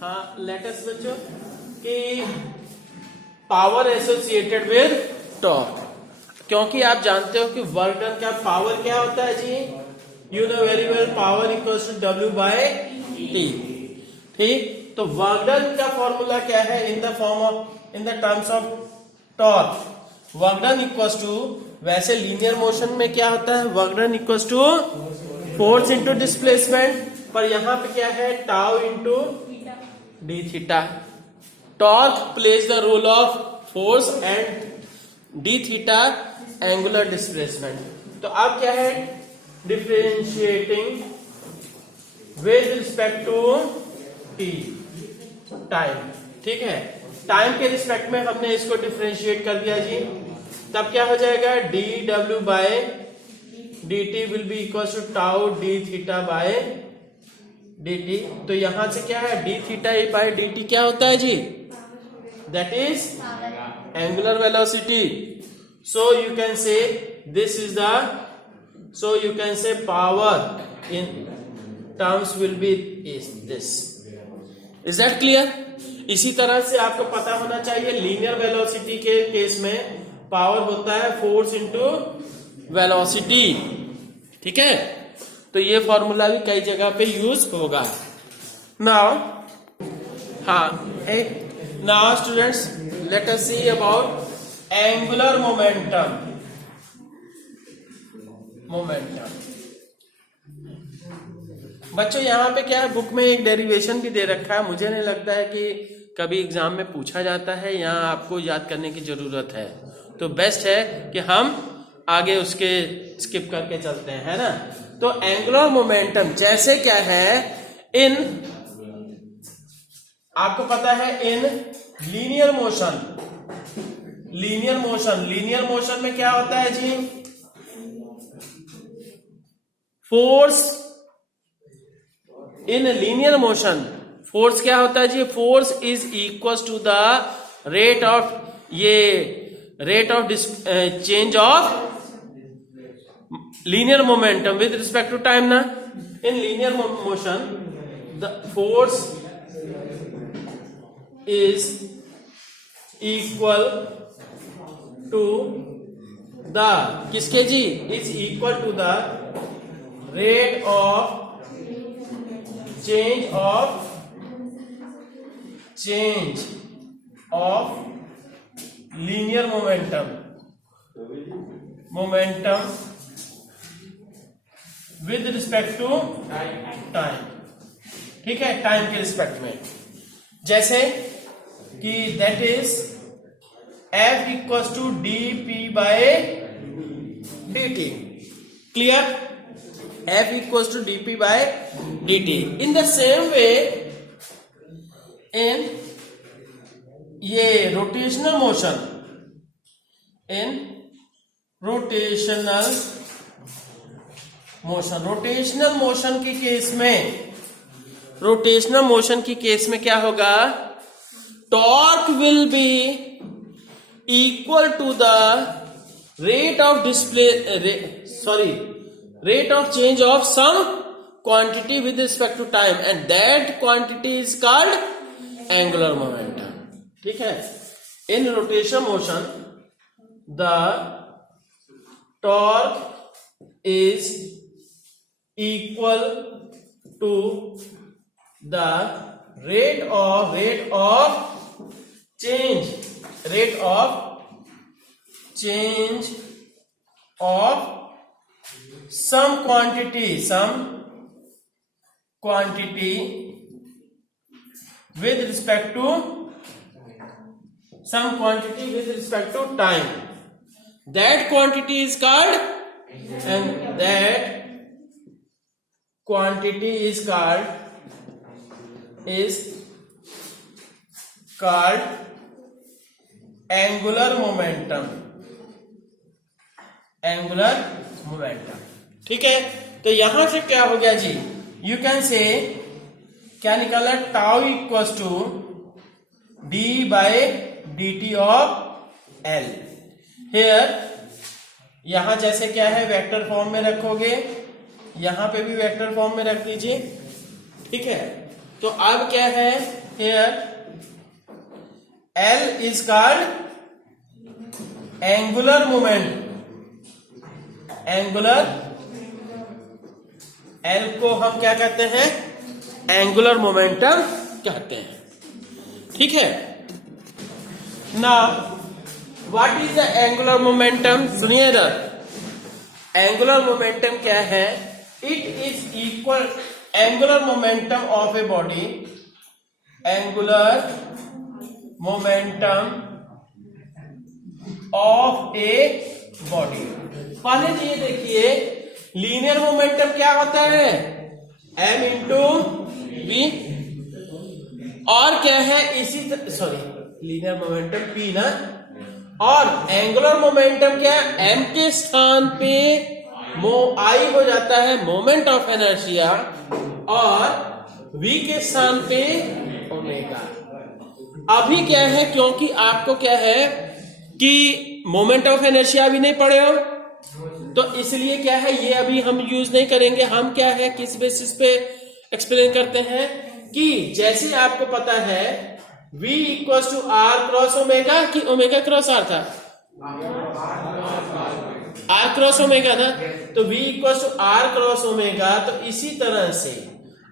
हाँ लेटेस्ट बच्चों कि पावर एसोसिएटेड विद टॉर्क, क्योंकि आप जानते हो कि वर्क डन का पावर क्या होता है जी, you know very well, power equals to W by T। ठीक, तो वर्क डन का फॉर्मूला क्या है in the terms of torque. Work done equals to, वैसे लीनियर मोशन में क्या होता है, work done equals to force into displacement, पर यहां पे क्या है, tau into D theta. Torque plays the role of force and D theta angular displacement. तो अब क्या है, differentiating with respect to t, time. ठीक है, टाइम के रिस्पेक्ट में हमने इसको डिफरेंशिएट कर दिया जी, तब क्या हो जाएगा, D W by D T will be equal to tau D theta by D T. तो यहां से क्या है, D theta by D T क्या होता है जी, that is angular velocity. So you can say this is the, so you can say power in terms will be is this. Is that clear? इसी तरह से आपको पता होना चाहिए लीनियर वेलोसिटी के केस में पावर होता है फोर्स इंटू वेलोसिटी। ठीक है, तो ये फॉर्मूला भी कई जगह पे यूज होगा। Now now students let us see about angular momentum. बच्चों यहाँ पे क्या है, बुक में एक डेरिवेशन भी दे रखा है, मुझे नहीं लगता है कि कभी एग्जाम में पूछा जाता है, यहाँ आपको याद करने की जरूरत है, तो बेस्ट है कि हम आगे उसके स्किप करके चलते हैं, है ना। तो एंगुलर मोमेंटम जैसे क्या है, इन आपको पता है इन लीनियर मोशन में क्या होता है जी, force in linear motion, force क्या होता है जी, force is equal to the rate of change of linear momentum with respect to time ना। In linear motion the force is equal to the, किसके जी, is equal to the rate of change of linear momentum with respect to time। ठीक है, time के respect में, जैसे कि that is F equals to dP by dt। Clear? F equals to dP by dt. In the same way, in ये rotational motion की केस में क्या होगा, torque will be equal to the rate of change of some quantity with respect to time, and that quantity is called angular momentum। ठीक है, in rotation motion the torque is equal to the rate of change of some quantity with respect to time। That quantity is called, and that quantity is called angular momentum। ठीक है, तो यहां से क्या हो गया जी, यू कैन से क्या निकाला, tau equals to d by D t of L. Here यहां जैसे क्या है, वेक्टर फॉर्म में रखोगे, यहां पे भी वेक्टर फॉर्म में रख लीजिए। ठीक है, तो अब क्या है here, L is called angular moment, angular, L को हम क्या कहते हैं, एंगुलर मोमेंटम कहते हैं, ठीक है ना। What is the angular momentum, सुनिए इधर, एंगुलर मोमेंटम क्या है, it is equal, angular momentum of a body, angular momentum of a body. पहले तो ये देखिए लीनियर मोमेंटम क्या होता है, m इंटू वी, और क्या है इसी सॉरी लीनियर मोमेंटम p ना, और एंगुलर मोमेंटम क्या है, m के स्थान पे I हो जाता है मोमेंट ऑफ इनर्शिया, और v के स्थान पे ओमेगा। अभी क्या है, क्योंकि आपको क्या है कि मोमेंट ऑफ इनर्शिया अभी नहीं पढ़े हो, तो इसलिए क्या है ये अभी हम यूज नहीं करेंगे। हम क्या है किस बेसिस पे एक्सप्लेन करते हैं कि जैसे आपको पता है v equal to r cross omega, कि ओमेगा क्रॉस आर था, आर क्रॉस ओमेगा ना, तो v equal to r cross omega. तो इसी तरह से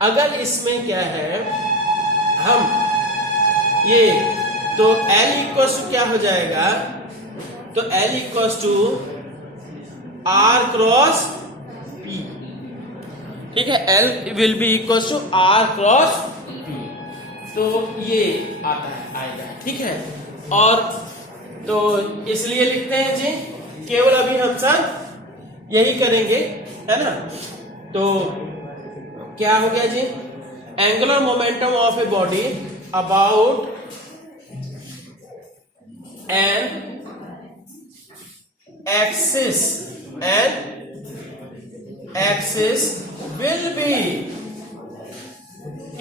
अगर इसमें क्या है हम ये, तो L इक्वल टू क्या हो जाएगा, तो L equal to R cross P, ठीक है, L will be equal to R cross P, तो ये आता है आएगा, ठीक है। और तो इसलिए लिखते हैं जी, केवल अभी हम सब यही करेंगे, है ना। तो क्या हो गया जी, angular momentum of a body about an axis, and axis will be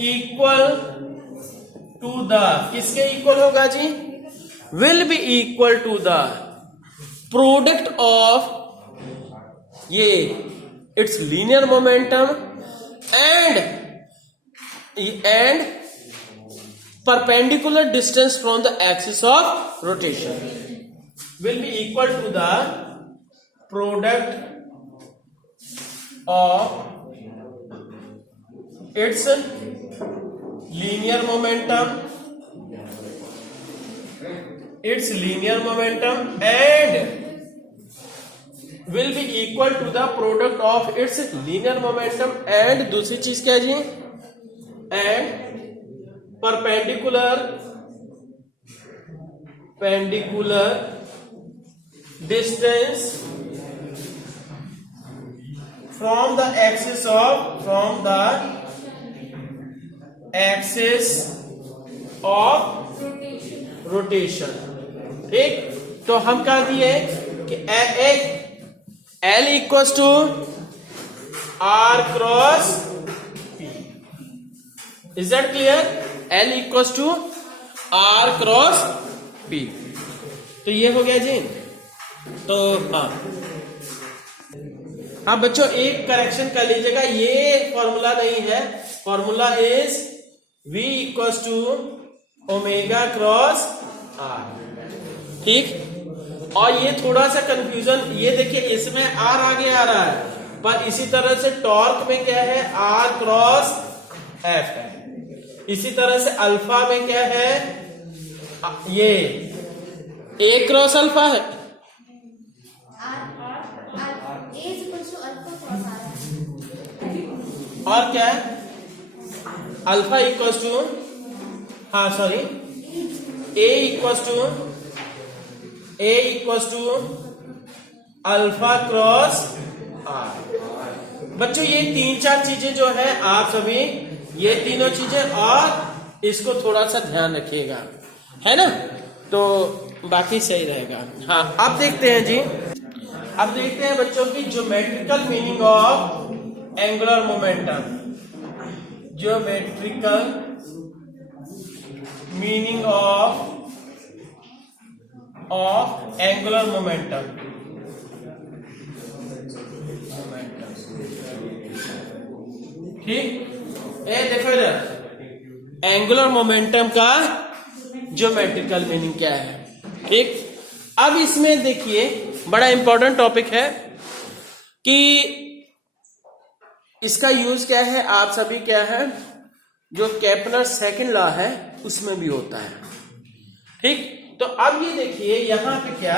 equal to the, किसके इक्वल होगा जी, will be equal to the product of ये its linear momentum and perpendicular distance from the axis of rotation will be equal to the product of its linear momentum and will be equal to the product of its linear momentum and दूसरी चीज क्या जी, and perpendicular distance from the axis of rotation, ठीक। तो हम कहा दिए कि L equals to R cross P, is that clear, L equals to R cross P। तो ये हो गया जी। तो हाँ बच्चों एक करेक्शन कर लीजिएगा, ये फॉर्मूला नहीं है, formula is V equals to omega cross R, ठीक। और ये थोड़ा सा कंफ्यूजन, ये देखिए इसमें R आगे आ रहा है, पर इसी तरह से टॉर्क में क्या है R क्रॉस F है, इसी तरह से अल्फा में क्या है ये A क्रॉस अल्फा है, और क्या है अल्फा इक्वल्स टू, हाँ sorry A equals to alpha cross R। बच्चों ये 3-4 चीजें जो है आप सभी ये तीनों चीजें, और इसको थोड़ा सा ध्यान रखिएगा, है ना, तो बाकी सही रहेगा। हाँ अब देखते हैं जी, अब देखते हैं बच्चों की geometrical meaning of angular momentum, geometrical meaning of angular momentum. ठीक, ये देखो इधर एंगुलर मोमेंटम का ज्योमेट्रिकल मीनिंग क्या है। ठीक, अब इसमें देखिए बड़ा इंपॉर्टेंट टॉपिक है कि इसका यूज क्या है, आप सभी क्या है, जो केपलर सेकंड लॉ है उसमें भी होता है। ठीक, तो अब ये देखिए यहां पे क्या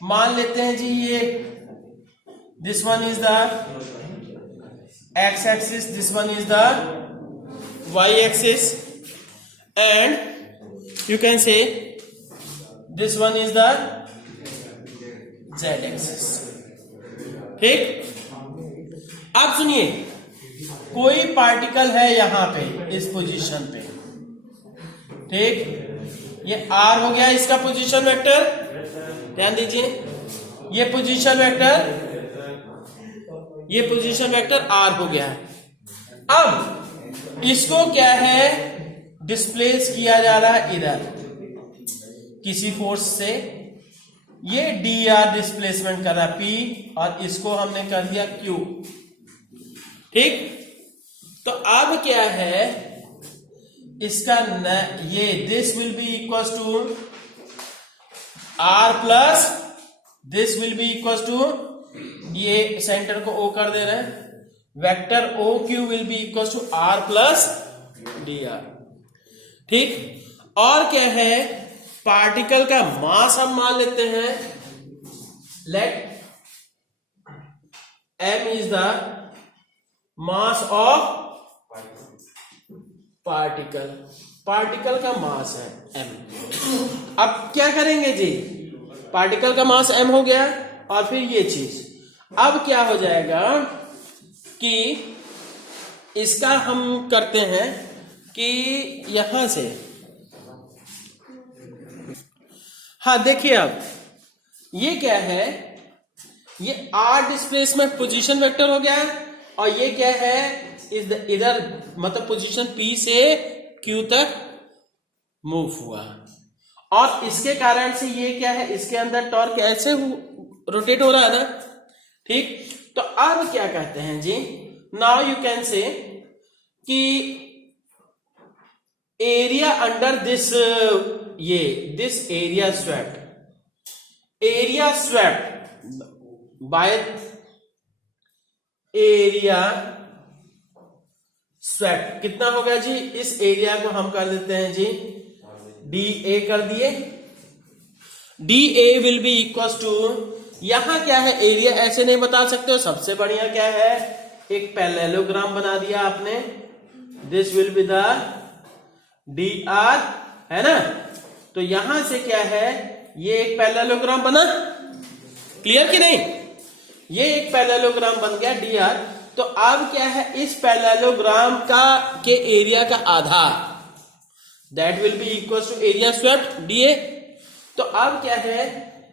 मान लेते हैं जी, ये this one is the x axis, this one is the y axis, and you can say this one is the z axis. ठीक, अब सुनिए, कोई पार्टिकल है यहां पे इस पोजीशन पे। ठीक, ये आर हो गया इसका पोजीशन वेक्टर, ध्यान दीजिए, ये पोजीशन वेक्टर आर हो गया है। अब इसको क्या है, डिस्प्लेस किया जा रहा है इधर किसी फोर्स से, ये डी आर डिस्प्लेसमेंट कर रहा है पी, और इसको हमने कर दिया क्यू। ठीक, तो अब क्या है इसका ये this will be equal to R plus this will be equal to, ये सेंटर को ओ कर दे रहे हैं, vector O Q will be equal to R plus D R. ठीक, और क्या है, पार्टिकल का मास हम मान लेते हैं, let m is the mass of particle का मास है m। अब क्या करेंगे जी, पार्टिकल का मास m हो गया, और फिर ये चीज अब क्या हो जाएगा कि इसका हम करते हैं कि यहां से, हाँ देखिए अब ये क्या है, ये आर डिस्प्लेसमेंट पोजीशन वेक्टर हो गया, और ये क्या है इधर मतलब पोजीशन पी से क्यू तक मूव हुआ, और इसके कारण से ये क्या है, इसके अंदर टॉर्क ऐसे रोटेट हो रहा है ना। ठीक, तो अब क्या कहते हैं जी, नाउ यू कैन से कि एरिया अंडर दिस, ये this area swept by area swept कितना होगा जी, इस एरिया को हम कर देते हैं जी डी ए कर दिए, D A will be equal to, यहां क्या है एरिया ऐसे नहीं बता सकते हो, सबसे बढ़िया क्या है, एक पैरेललोग्राम बना दिया आपने, this will be the D R, है ना। तो यहां से क्या है, ये एक पैरेललोग्राम बना, क्लियर कि नहीं, ये एक पैरेललोग्राम बन गया डी आर। तो अब क्या है, इस पैरेललोग्राम का के एरिया का आधा, that will be equal to area swept D A. तो अब क्या है,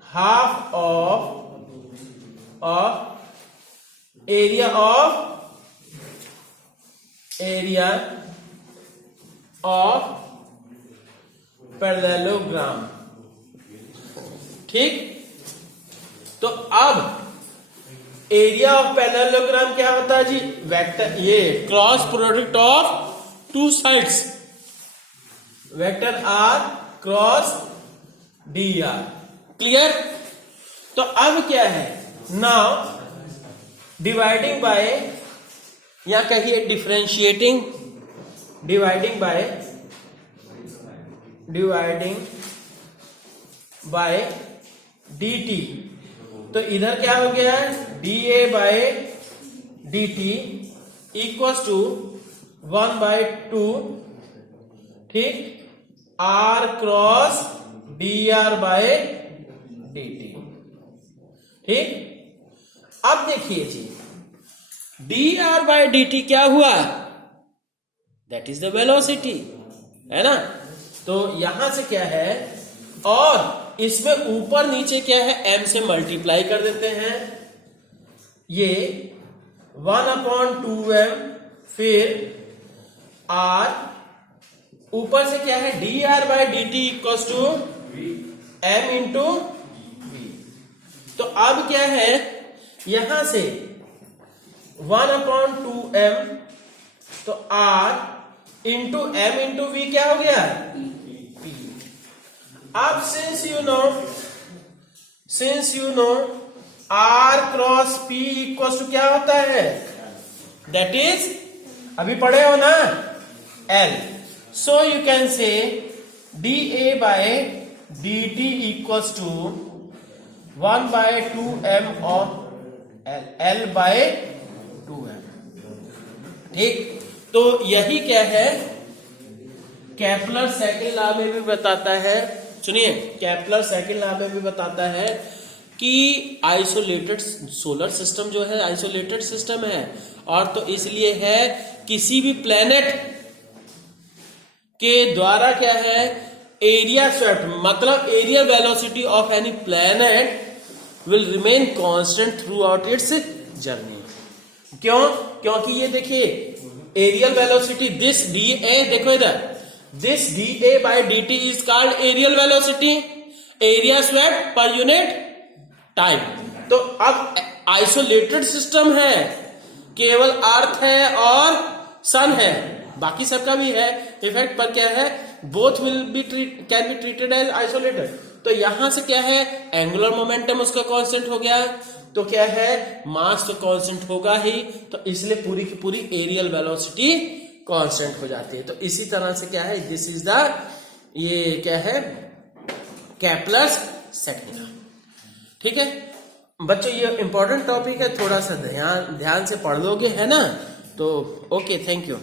half of area of parallelogram. ठीक, तो अब एरिया ऑफ पैरेललोग्राम क्या होता है जी, वेक्टर, ये cross product of two sides, vector R cross D R, clear. तो अब क्या है, नाउ डिवाइडिंग बाय, या कहिए differentiating, dividing by D T, तो इधर क्या हो गया है, D A by D T equal to 1/2, ठीक, R cross D R by D T. ठीक, अब देखिए जी, D R by D T क्या हुआ, दैट इज द वेलोसिटी, है ना। तो यहां से क्या है, और इसमें ऊपर नीचे क्या है, m से मल्टीप्लाई कर देते हैं, ये 1/2m, फिर r, ऊपर से क्या है, D R by D T equal to m into v। तो अब क्या है, यहां से 1/2m, तो r into M into V क्या हो गया, P। अब since you know R cross P equal to क्या होता है, दैट इज अभी पढ़े हो ना L। So you can say dA by dt equal to 1/2m और L बाय 2m। ठीक, तो यही क्या है केपलर सेकंड लॉ में भी बताता है, सुनिए केपलर सेकंड लॉ में भी बताता है कि आइसोलेटेड सोलर सिस्टम जो है आइसोलेटेड सिस्टम है, और तो इसलिए है किसी भी प्लेनेट के द्वारा क्या है एरिया स्वेप्ट, मतलब area velocity of any planet will remain constant through out it's journey. क्यों, क्योंकि ये देखिए areal velocity this D A, देखो इधर this D A by D T is called areal velocity, area swept per unit time. तो अब isolated system है, केवल अर्थ है और सन है, बाकी सबका भी है इफेक्ट, पर क्या है both will be can be treated as isolated. तो यहां से क्या है एंगुलर मोमेंटम उसका कांस्टेंट हो गया, तो क्या है मास तो कांस्टेंट होगा ही, तो इसलिए पूरी की पूरी एरियल वेलोसिटी कांस्टेंट हो जाती है। तो इसी तरह से क्या है दिस इज द ये क्या है केपलर्स सेकंड लॉ। ठीक है बच्चों, ये इंपॉर्टेंट टॉपिक है, थोड़ा सा ध्यान से पढ़ लोगे है ना, तो ओके थैंक यू।